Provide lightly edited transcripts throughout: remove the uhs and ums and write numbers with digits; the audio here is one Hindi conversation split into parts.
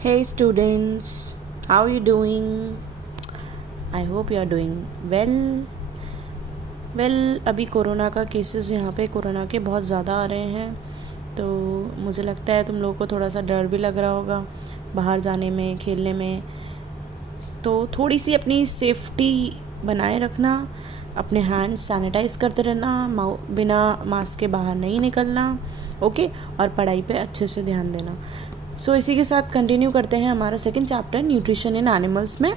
Hey students, how are you doing? I hope you are doing well. अभी कोरोना का केसेस यहाँ पे कोरोना के बहुत ज़्यादा आ रहे हैं, तो मुझे लगता है तुम लोगों को थोड़ा सा डर भी लग रहा होगा बाहर जाने में, खेलने में। तो थोड़ी सी अपनी सेफ्टी बनाए रखना, अपने हैंड सैनिटाइज करते रहना, बिना मास्क के बाहर नहीं निकलना, ओके। और पढ़ाई पे अच्छे से ध्यान देना। इसी के साथ कंटिन्यू करते हैं हमारा second chapter, nutrition in animals में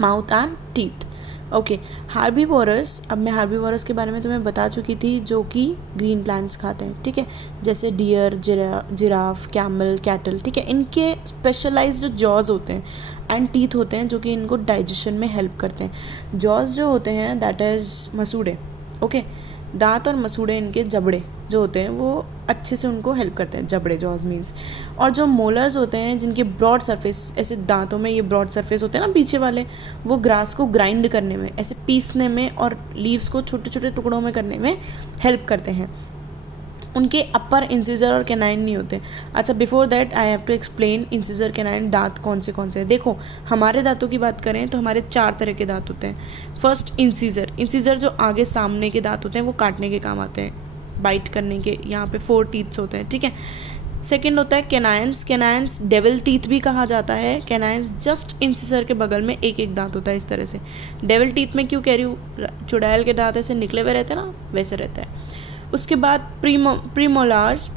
mouth and teeth. Okay, herbivorous. अब मैं हार्बीवोरस के बारे में तुम्हें बता चुकी थी, जो कि ग्रीन प्लांट्स खाते हैं, ठीक है, जैसे डियर, जिराफ, कैमल, कैटल, ठीक है। इनके स्पेशलाइज्ड जॉज होते हैं एंड टीथ होते हैं, जो कि इनको डाइजेशन में हेल्प करते हैं। जॉज जो होते हैं दैट इज़ मसूड़े, ओके। दांत और मसूड़े, इनके जबड़े जो होते हैं वो अच्छे से उनको हेल्प करते हैं, जबड़े, जॉज मीन्स। और जो मोलर्स होते हैं, जिनके ब्रॉड सरफेस, ऐसे दांतों में ये ब्रॉड सरफेस होते हैं ना पीछे वाले, वो ग्रास को ग्राइंड करने में, ऐसे पीसने में और लीव्स को छोटे छोटे टुकड़ों में करने में हेल्प करते हैं। उनके अपर इंसिजर और कैनाइन नहीं होते। अच्छा, before that I have to explain incisor, canine दांत कौन से हैं। देखो, हमारे दांतों की बात करें तो हमारे 4 तरह के दांत होते हैं। फर्स्ट, इंसिजर जो आगे सामने के दांत होते हैं, वो काटने के काम आते हैं, बाइट करने के। यहाँ पे 4 टीथ्स होते हैं, ठीक है। सेकेंड होता है कैनाइंस डेविल टीथ भी कहा जाता है। कैनाइंस जस्ट इंसिसर के बगल में एक एक दांत होता है, इस तरह से। डेविल टीथ में क्यों कह रही हूँ, चुड़ैल के दांत ऐसे निकले हुए रहते हैं ना, वैसे रहता है। उसके बाद प्रीमोलार्स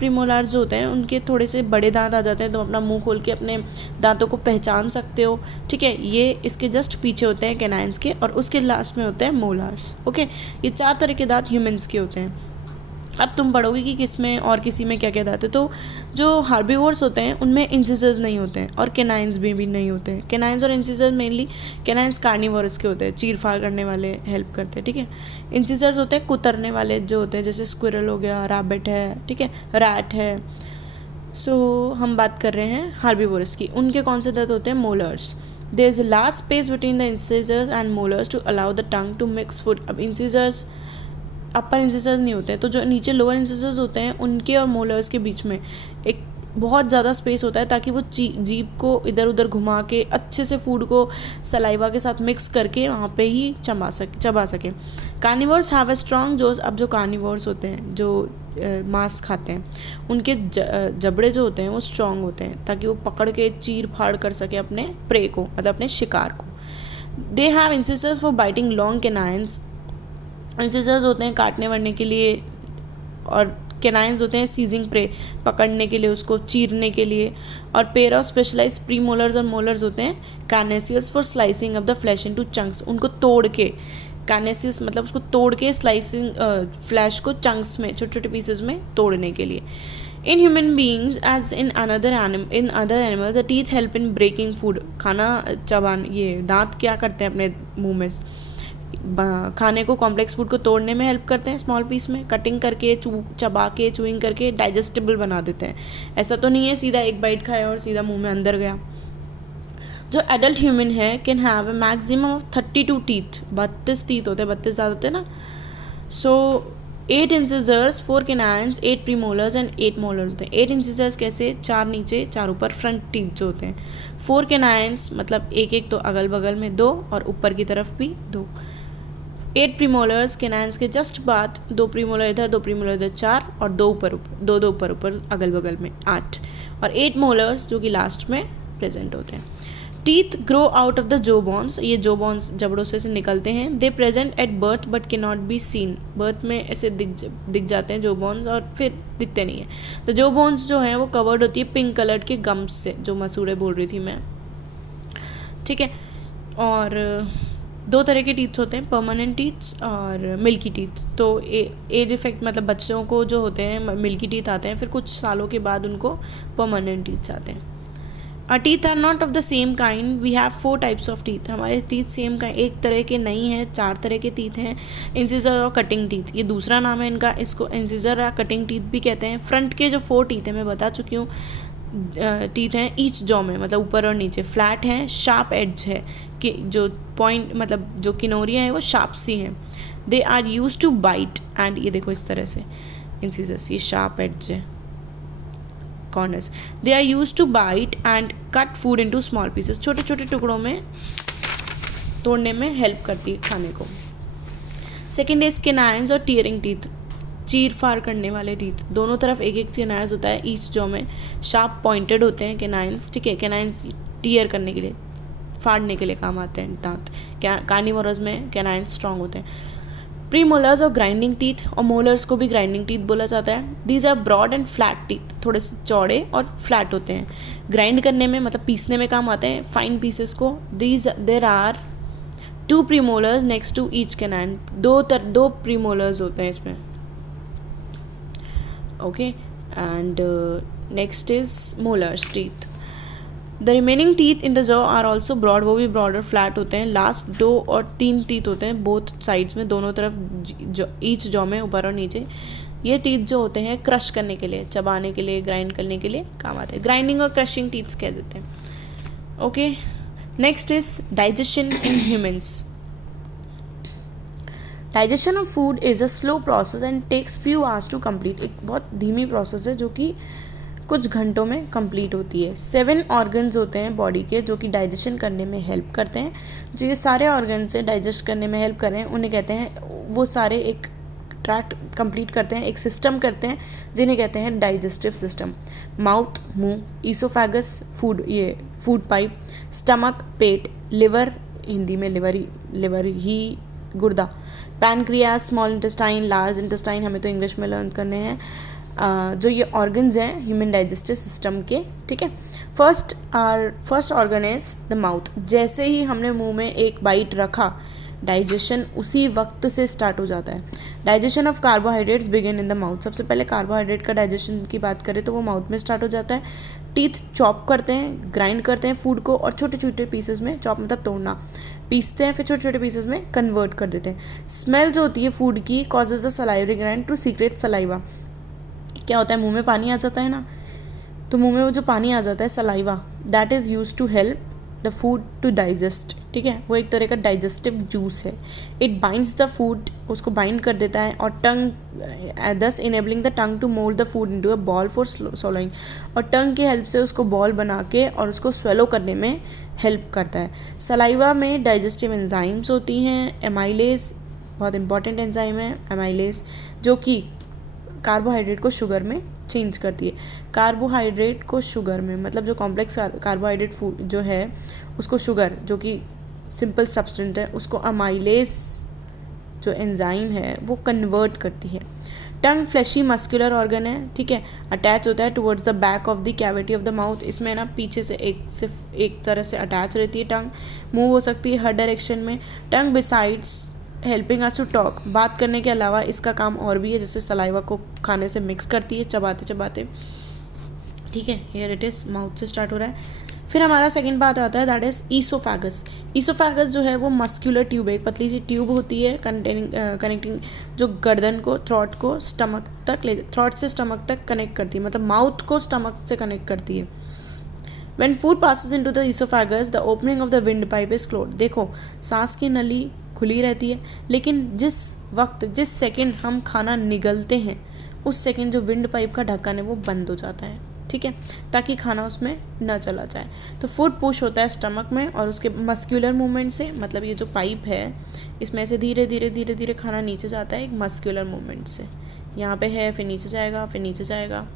जो होते हैं, उनके थोड़े से बड़े दांत आ जाते हैं, तो अपना मुंह खोल के अपने दांतों को पहचान सकते हो, ठीक है। ये इसके जस्ट पीछे होते हैं कैनाइंस के, और उसके लास्ट में होते हैं मोलार्स, ओके। ये 4 तरह के दांत ह्यूमंस के होते हैं। अब तुम पढ़ोगे कि किस में और किसी में क्या क्या दांत है। तो जो हार्बीवोर्स होते हैं उनमें इंसिसर्स नहीं होते हैं, और कैनाइंस भी नहीं होते हैं। कैनाइंस और इंसिसर्स मेनली, कैनाइंस कार्निवोरस के होते हैं, चीर फाड़ करने वाले, हेल्प करते हैं, ठीक है। इंसिसर्स होते हैं कुतरने वाले जो होते हैं, जैसे स्क्विरल हो गया, रैबिट है, ठीक है, रैट है। हम बात कर रहे हैं हार्बीवोरस की। उनके कौन से दांत होते हैं? Molars. There is a large space between the incisors and molars to allow the tongue to mix food. अब इंसिसर्स, अपर इंसिसर्स नहीं होते हैं, तो जो नीचे लोअर इंसिसर्स होते हैं, उनके और मोलर्स के बीच में एक बहुत ज़्यादा स्पेस होता है, ताकि वो जीभ को इधर उधर घुमा के अच्छे से फूड को सलाइवा के साथ मिक्स करके वहाँ पे ही चबा सके। Carnivores have a strong jaws. अब जो कार्निवोर्स होते हैं, जो मांस खाते हैं, उनके जबड़े जो होते हैं वो स्ट्रॉन्ग होते हैं, ताकि वो पकड़ के चीर फाड़ कर सके अपने प्रे को, मतलब अपने शिकार को। They have incisors for biting long canines. Incisors होते हैं काटने वरने के लिए, और कैनाइंस होते हैं सीजिंग प्रे, पकड़ने के लिए, उसको चीरने के लिए। और पेयर ऑफ स्पेशलाइज प्रीमोलर्स और मोलर्स होते हैं carnassials for slicing of the flesh into chunks. उनको तोड़ के, कार्नेसियस मतलब उसको तोड़ के, स्लाइसिंग फ्लैश को चंक्स में, छोटे छोटे पीसेस में तोड़ने के लिए। In human beings as in other animal the teeth help in breaking food. खाना चबान, ये दांत क्या करते हैं अपने मुंह में, खाने को, कॉम्प्लेक्स फूड को तोड़ने में हेल्प करते हैं, स्मॉल पीस में कटिंग करके, चबा के, चूइंग करके डाइजेस्टेबल बना देते हैं। ऐसा तो नहीं है सीधा एक बाइट खाया और सीधा मुंह में अंदर गया। जो एडल्ट ह्यूमन है can have a maximum of 32 teeth. 32 teeth होते हैं, 32 दांत होते हैं ना। 8 इंसिसर्स, 4 कैनाइंस, 8 प्रीमोलर्स एंड 8 मोलर्स होते हैं। 8 इंसिसर्स कैसे? 4 नीचे, 4 ऊपर, फ्रंट टीथ जो होते हैं। 4 कैनाइंस मतलब एक एक, तो अगल बगल में 2, और ऊपर की तरफ भी 2। 8 प्रीमोलर्स, कैनाइंस के जस्ट बाद 2 प्रीमोलर इधर, 2 प्रीमोलर इधर, 4, और 2 ऊपर ऊपर, 2 ऊपर अगल बगल में, 8। और 8 मोलर्स जो कि लास्ट में प्रेजेंट होते हैं। Teeth grow out of the जो बोन्स। ये जो बोन्स जबड़ों से निकलते हैं। दे प्रेजेंट एट बर्थ बट के नॉट बी सीन। बर्थ में ऐसे दिख जाते हैं जो बोन्स, और फिर दिखते नहीं है। तो जो बोन्स जो हैं वो कवर्ड होती है पिंक कलर के गम्स से, जो मसूड़े बोल रही थी मैं, ठीक है। और 2 तरह के टीथ होते हैं, परमानेंट टीथ्स और मिल्की टीथ। तो एज इफेक्ट, मतलब बच्चों को जो होते हैं मिल्की टीथ आते हैं, फिर कुछ सालों के बाद उनको परमानेंट टीथ्स आते हैं। Our teeth are not of the same kind. We have 4 types of teeth. हमारे teeth सेम का एक तरह के नहीं हैं, 4 तरह के teeth हैं। इंसिजर और कटिंग टीथ, ये दूसरा नाम है इनका। इसको इंसिजर या कटिंग टीथ भी कहते हैं। फ्रंट के जो 4 टीथ हैं, मैं बता चुकी हूँ, टीथ हैं ईच जॉ में, मतलब ऊपर और नीचे, फ्लैट हैं, शार्प एड्ज है, कि जो पॉइंट, मतलब जो किनोरियाँ हैं वो शार्प सी हैं। They are use to bite and, ये देखो इस तरह से इंसिजर्स, ये शार्प एड्ज है, corners. They are use to bite and cut food into small pieces. छोटे छोटे टुकड़ों में तोड़ने में हेल्प करती है खाने को. सेकेंड इज केनाइन्स और टीयरिंग टीथ. चीर फाड़ करने वाले टीथ. दोनों तरफ एक एक केनाइन्स होता है. ईच जॉ में शार्प पॉइंटेड होते हैं केनाइन्स. ठीक है, केनाइन्स टीयर करने के लिए, फाड़ने के लिए काम आते हैं दांत. कार्निवोरस में केनाइन्स स्ट्रॉन्ग होते हैं. प्रीमोलर्स और ग्राइंडिंग टीथ, और मोलर्स को भी ग्राइंडिंग टीथ बोला जाता है. These are broad and flat teeth. थोड़े से चौड़े और फ्लैट होते हैं. ग्राइंड करने में मतलब पीसने में काम आते हैं फाइन पीसेस को. There are 2 premolars next to each canine. दो प्रीमोलर्स होते हैं इसमें. Okay, and next is molars teeth. The remaining teeth in the jaw are also broad. वो भी ब्रॉड और फ्लैट होते हैं. लास्ट 2 और 3 टीथ होते हैं बोथ साइड्स में, दोनों तरफ ईच जॉ में, ऊपर और नीचे. ये टीथ जो होते हैं क्रश करने के लिए, चबाने के लिए, ग्राइंड करने के लिए काम आते हैं. ग्राइंडिंग और क्रशिंग टीथ्स कह देते हैं. Okay, next is digestion in humans. Digestion of food is a slow process and takes few hours to complete. एक बहुत धीमी प्रोसेस है जो कि कुछ घंटों में कंप्लीट होती है. 7 ऑर्गन्स होते हैं बॉडी के जो कि डाइजेशन करने में हेल्प करते हैं. जो ये सारे ऑर्गन्स से डाइजेस्ट करने में हेल्प कर रहे हैं उन्हें कहते हैं, वो सारे एक ट्रैक्ट कंप्लीट करते हैं, एक सिस्टम करते हैं जिन्हें कहते हैं डाइजेस्टिव सिस्टम. माउथ मुंह, ईसोफेगस फूड पाइप, स्टमक पेट, लिवर हिंदी में लिवर ही गुर्दा, pancreas small intestine, large intestine हमें तो इंग्लिश में लर्न करने हैं. जो ये ऑर्गन्स हैं ह्यूमन डाइजेस्टिव सिस्टम के. ठीक है, first organ is the mouth. जैसे ही हमने मुंह में एक बाइट रखा, डाइजेशन उसी वक्त से स्टार्ट हो जाता है. Digestion of carbohydrates begin in the mouth. सबसे पहले कार्बोहाइड्रेट का डाइजेशन की बात करें तो वो माउथ में स्टार्ट हो जाता है. टीथ चॉप करते हैं, ग्राइंड करते हैं फूड को और छोटे छोटे पीसेस में, चॉप मतलब तोड़ना, पीसते हैं, फिर छोटे छोटे पीसेस में कन्वर्ट कर देते हैं. स्मेल जो होती है फूड की causes the salivary gland to secrete saliva. क्या होता है, मुंह में पानी आ जाता है ना, तो मुंह में वो जो पानी आ जाता है saliva, that is use to help the food to digest. ठीक है, वो एक तरह का डाइजेस्टिव जूस है. इट बाइंड्स द फूड, उसको बाइंड कर देता है. और tongue thus enabling the tongue to mould the food into a ball for swallowing. और टंग की हेल्प से उसको बॉल बना के और उसको स्वेलो करने में हेल्प करता है. सलाइवा में डाइजेस्टिव एंजाइम्स होती हैं. एमाइलेज बहुत इंपॉर्टेंट एंजाइम है एमाइलेज, जो कि कार्बोहाइड्रेट को शुगर में चेंज करती है. कार्बोहाइड्रेट को शुगर में मतलब जो कॉम्प्लेक्स कार्बोहाइड्रेट फूड जो है उसको शुगर, जो कि सिंपल सब्सटेंस है, उसको अमाइलेज जो एंजाइम है वो कन्वर्ट करती है. टंग फ्लैशी मस्कुलर ऑर्गन है. ठीक है, अटैच होता है towards the back of the cavity of the mouth. इसमें ना पीछे से सिर्फ एक तरह से अटैच रहती है टंग. मूव हो सकती है हर डायरेक्शन में. Tongue besides helping us to talk. बात करने के अलावा इसका काम और भी है, जैसे सलाइवा को खाने से मिक्स करती है चबाते चबाते. ठीक है, हियर इट इज़, माउथ से स्टार्ट हो रहा है. फिर हमारा सेकंड बात आता है, दैट इज ईसोफेगस. ईसोफेगस जो है वो मस्कुलर ट्यूब है, एक पतली सी ट्यूब होती है कनेक्टिंग जो गर्दन को, थ्रॉट को स्टमक तक ले, थ्रॉट से स्टमक तक कनेक्ट करती है, मतलब माउथ को स्टमक से कनेक्ट करती है. When food passes into the esophagus, the opening of the windpipe is closed. देखो, सांस की नली खुली रहती है, लेकिन जिस सेकंड हम खाना निगलते हैं उस सेकंड जो विंड पाइप का ढक्कन है वो बंद हो जाता है. ठीक है, ताकि खाना उसमें न चला जाए. तो फूड पुश होता है स्टमक में और उसके मस्कुलर मूवमेंट से, मतलब ये जो पाइप है इसमें से धीरे धीरे खाना नीचे जाता है एक मस्कुलर मूवमेंट से. यहाँ पे है, फिर नीचे जाएगा, फिर नीचे जाएगा,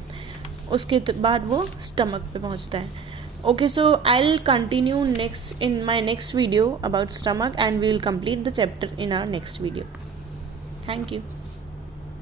उसके बाद वो स्टमक पे पहुँचता है. Okay, so I'll continue in my next video about stomach, and we'll complete the chapter in our next video. Thank you.